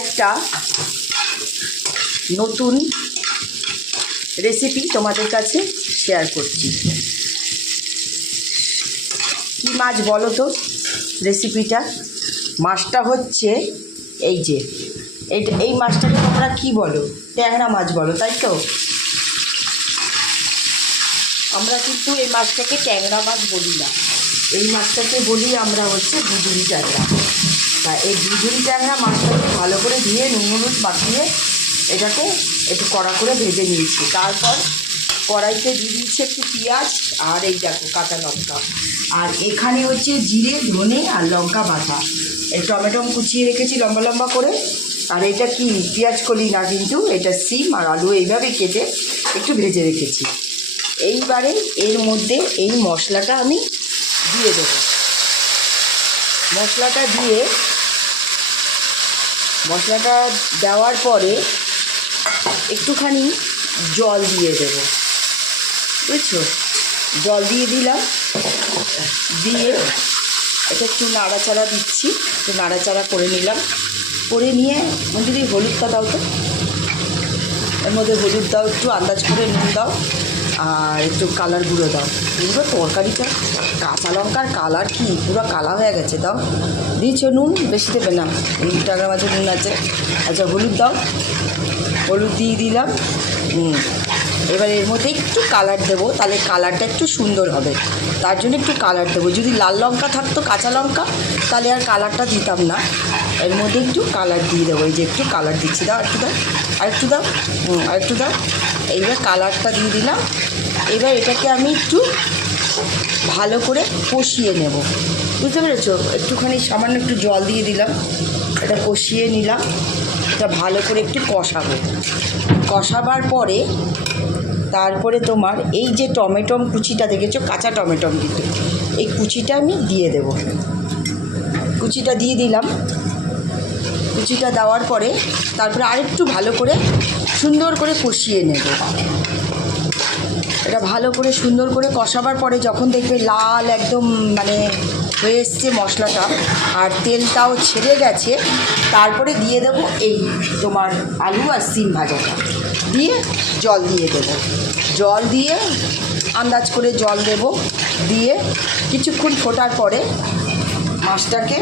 একটা নতুন রেসিপি তোমাদের কাছে শেয়ার করছি। কি মাছ বলো তো রেসিপিটা? মাছটা হচ্ছে এই যে এই মাছটাকে তোমরা কি বলো? ট্যাংরা মাছ বলো, তাই তো? আমরা কিন্তু এই মাছটাকে ট্যাংরা মাছ বলি না, এই মাছটাকে বলি আমরা হচ্ছে বুজুরি ট্যাংরা। তা এই বুজুরি ট্যাংরা মাছটাকে ভালো করে ধুয়ে নুন হলুদ মাখিয়ে এটাকে একটু কড়া করে ভেজে নিয়েছি। তারপর কড়াইতে দিয়ে দিয়েছি একটু পেঁয়াজ আর এই দেখো কাঁচা লঙ্কা, আর এখানে হচ্ছে জিরে ধনে আর লঙ্কা বাটা, এই টমেটো কুচিয়ে রেখেছি লম্বা লম্বা করে। আর এটা কি পেঁয়াজ কলি না, কিন্তু এটা সিম আর আলু এইভাবে কেটে একটু ভেজে রেখেছি। এইবারে এর মধ্যে এই মশলাটা আমি দিয়ে দেব। মশলাটা দেওয়ার পরে একটুখানি জল দিয়ে দেব, বুঝছো? জল দিয়ে দিলাম, দিয়ে এটা একটু নাড়াচাড়া দিচ্ছি, একটু নাড়াচাড়া করে নিলাম। করে নিয়ে যদি হলুদটা দাও তো, এর মধ্যে হলুদ দাও, একটু আন্দাজ করে নুন দাও, আর একটু কালার গুঁড়ো দাও। এগুলো তরকারিটা কাঁচা লঙ্কার কালার কি পুরো কালা হয়ে গেছে। দাও, দিয়েছো নুন, বেশি দেবে না, ট্যাংরা মাছের নুন আছে। আচ্ছা হলুদ দাও, হলুদ দিয়ে দিলাম। এবার এর মধ্যে একটু কালার দেবো, তাহলে কালারটা একটু সুন্দর হবে, তার জন্য একটু কালার দেবো। যদি লাল লঙ্কা থাকতো কাঁচা লঙ্কা, তাহলে আর কালারটা দিতাম না। এর মধ্যে একটু কালার দিয়ে দেবো, এই যে একটু কালার দিচ্ছি। দাও, একটু দাও, আরেকটু দাও, আরেকটু দাও। এইবার কালারটা দিয়ে দিলাম। এবার এটাকে আমি একটু ভালো করে কষিয়ে নেব, বুঝতে পেরেছো? একটুখানি সামান্য একটু জল দিয়ে দিলাম, এটা কষিয়ে নিলাম। এটা ভালো করে একটু কষাবার পরে তারপরে তোমার এই যে টমেটো কুচিটা দেখেছো, কাঁচা টমেটো, কিন্তু এই কুচিটা আমি দিয়ে দেব। কুচিটা দিয়ে দিলাম। কুচিটা দেওয়ার পরে তারপরে আরেকটু ভালো করে সুন্দর করে কষিয়ে নেব। এটা ভালো করে সুন্দর করে কষাবার পরে যখন দেখবে লাল একদম মানে হয়ে এসছে মশলাটা, আর তেলটাও ছেড়ে গেছে, তারপরে দিয়ে দেবো এই তোমার আলু আর সিম ভাজাটা, দিয়ে জল দিয়ে দেবো। জল দিয়ে আন্দাজ করে জল দেব, দিয়ে কিছুক্ষণ ফোটার পরে মাছটাকে